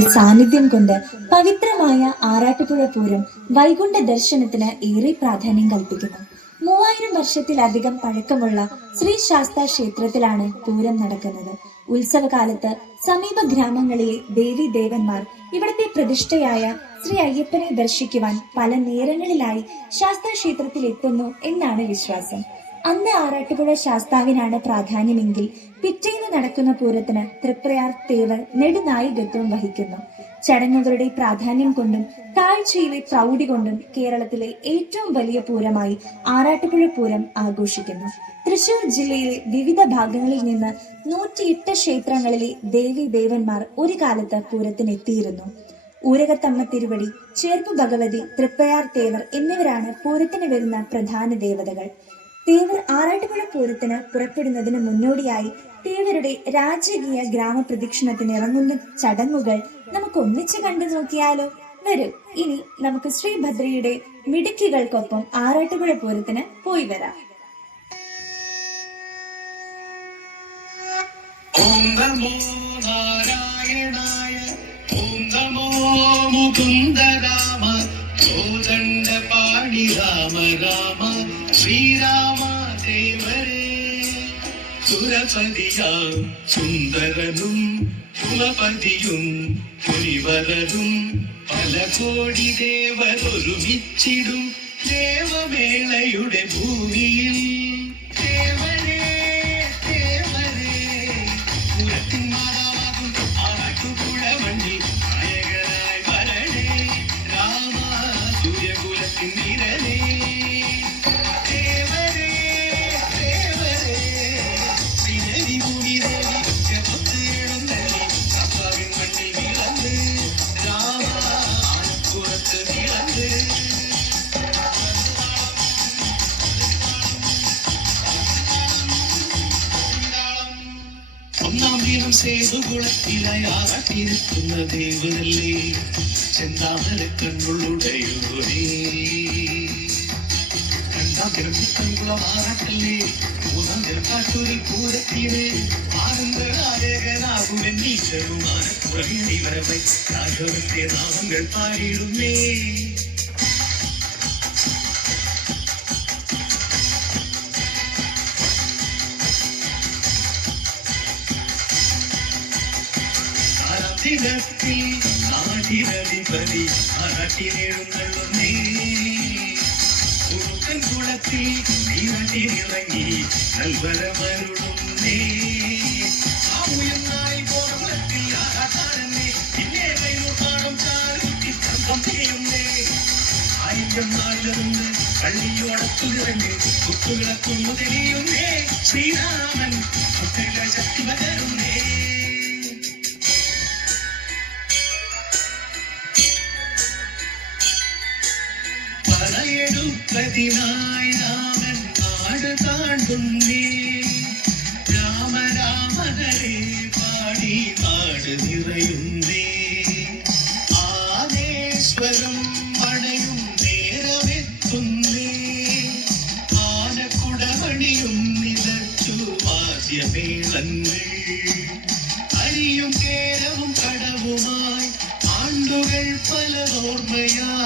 സാന്നിധ്യം കൊണ്ട് പവിത്രമായ ആറാട്ടുപുഴ പൂരം വൈകുണ്ഠ ദർശനത്തിന് ഏറെ പ്രാധാന്യം കൽപ്പിക്കുന്നു. മൂവായിരം വർഷത്തിലധികം പഴക്കമുള്ള ശ്രീ ശാസ്ത ക്ഷേത്രത്തിലാണ് പൂരം നടക്കുന്നത്. ഉത്സവകാലത്ത് സമീപ ഗ്രാമങ്ങളിലെ ദേവി ദേവന്മാർ ഇവിടത്തെ പ്രതിഷ്ഠയായ ശ്രീ അയ്യപ്പനെ ദർശിക്കുവാൻ പല നേരങ്ങളിലായി ശാസ്ത ക്ഷേത്രത്തിൽ എത്തുന്നു എന്നാണ് വിശ്വാസം. അന്ന് ആറാട്ടുപുഴ ശാസ്താവിനാണ് പ്രാധാന്യമെങ്കിൽ പിറ്റേന്ന് നടക്കുന്ന പൂരത്തിന് തൃപ്രയാർ തേവർ നെടുനായികത്വം വഹിക്കുന്നു. ചടങ്ങുകളുടെ പ്രാധാന്യം കൊണ്ടും താഴ്ചയിലെ പ്രൗഢി കൊണ്ടും കേരളത്തിലെ ഏറ്റവും വലിയ പൂരമായി ആറാട്ടുപുഴ പൂരം ആഘോഷിക്കുന്നു. തൃശൂർ ജില്ലയിലെ വിവിധ ഭാഗങ്ങളിൽ നിന്ന് നൂറ്റിയെട്ട് ക്ഷേത്രങ്ങളിലെ ദേവി ദേവന്മാർ ഒരു കാലത്ത് പൂരത്തിനെത്തിയിരുന്നു. ഊരകത്തമ്മ തിരുവടി ചേർപ്പ് ഭഗവതി തൃപ്പയാർ തേവർ എന്നിവരാണ് പൂരത്തിന് വരുന്ന പ്രധാന ദേവതകൾ. തേവർ ആറാട്ടുപുഴ പൂരത്തിന് പുറപ്പെടുന്നതിന് മുന്നോടിയായി തേവരുടെ രാജകീയ ഗ്രാമപ്രദക്ഷിണത്തിന് ഇറങ്ങുന്ന ചടങ്ങുകൾ നമുക്ക് ഒന്നിച്ച് കണ്ടു നോക്കിയാലോ? വരൂ ഇനി നമുക്ക് ശ്രീഭദ്രയുടെ മിടുക്കികൾക്കൊപ്പം ആറാട്ടുപുഴ പൂരത്തിന് പോയി വരാം നാരായണായ ഓം നമോ മുകുന്ദ രാമ കോദണ്ഡ പാണി രാമ രാമ. ശ്രീരാമ ദേവരേ സുരപതിയാം സുന്ദരനും കുലപതിയും പുരിവരരും പല കോടി ദേവരൊരുമിച്ചിടും ദേവമേളയുടെ ഭൂമിയിൽ. ഒന്നാം ദിനം സേതുകുളത്തിലയാറട്ടിരുത്തുന്ന ദേവനല്ലേ ചെന്താമര കണ്ണുള്ളുടയോരേ ആറാട്ടല്ലേ മൂന്നാം കാട്ടൂരിൽ പൂരത്തിനെ ആനന്ദനായകനാകുവൻ നീച്ചരുമാനപ്പുറമേ വരവൈ. രാഘവന്റെ നാമങ്ങൾ പാടിയിടുന്നേ. അച്ചിടത്തിൽ ആടിരതിപതി അറട്ടിലെഴുന്നള്ളുന്നേ കുറുക്കൻ കുളത്തിൽ നീരട്ടിലിറങ്ങി നൽവരമരുളുന്നേ ആ ഉയർന്നായി പോർവത്തിൽ ആകാരനെ ഇല്ലേ കൈനൂർപ്പാടം ചാലുത്തി തർക്കം ചെയ്യുന്നേ. ആയിരം നാളിലിരുന്ന് പള്ളിയോടത്തുകിറങ്ങി കുത്തുകളെ കൊന്നു തെളിയുന്നേ. ശ്രീരാമൻ കുട്ടികളെ ശക്തി പകരുന്നേ. പറയെടുപ്പതിനായി രാമൻ നാട് താണ്ടുന്നേ. രാമ രാമ ഹരേ പാടി അരിയും കേരവും കടവുമായി ആണ്ടുകൾ പലതോർമ്മയായി ഇനിയും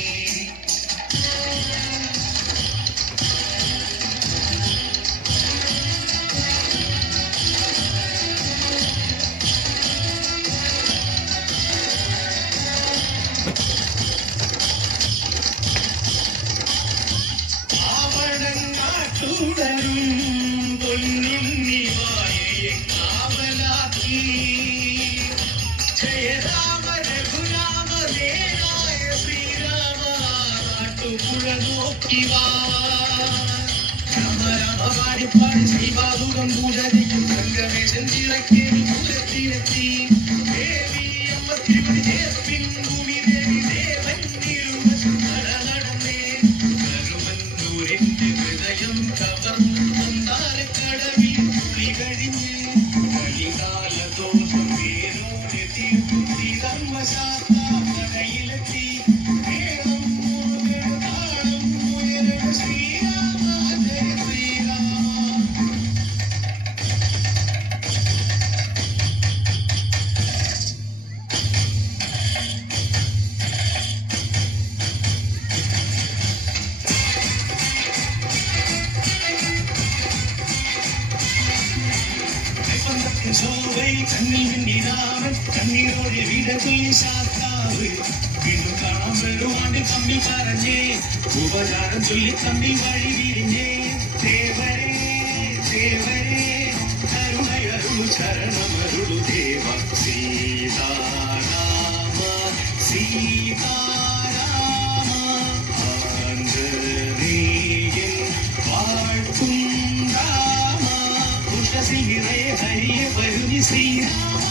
നോക്കി വാ രാമ രാമ പാടി പാടി ശ്രീബാബുകം പൂജരിക്കും സംഗമേശൻ ചിറക്കി പൂരത്തിലെത്തി சோவை தண்ணீர் நீராடும் தண்ணீரோடு வீடத்தில் சாத்தா. വീണ്ടും കാണാൻ വരുവാണ്ടിൽ തമ്മിൽ പറഞ്ഞേ ഉപചാരം ചൊല്ലി തമ്മിൽ വഴി വിരിഞ്ഞേ ദേവരേ ദേവരേ കരുണയരുളു ശരണമരുളു ദേവ സീതാരാമ സീതാരാമ ആഞ്ജനേയൻ വാഴ്ത്തും രാമ ഉഷസിഹിറേ ഹരിയ വരുനി ശ്രീരാമ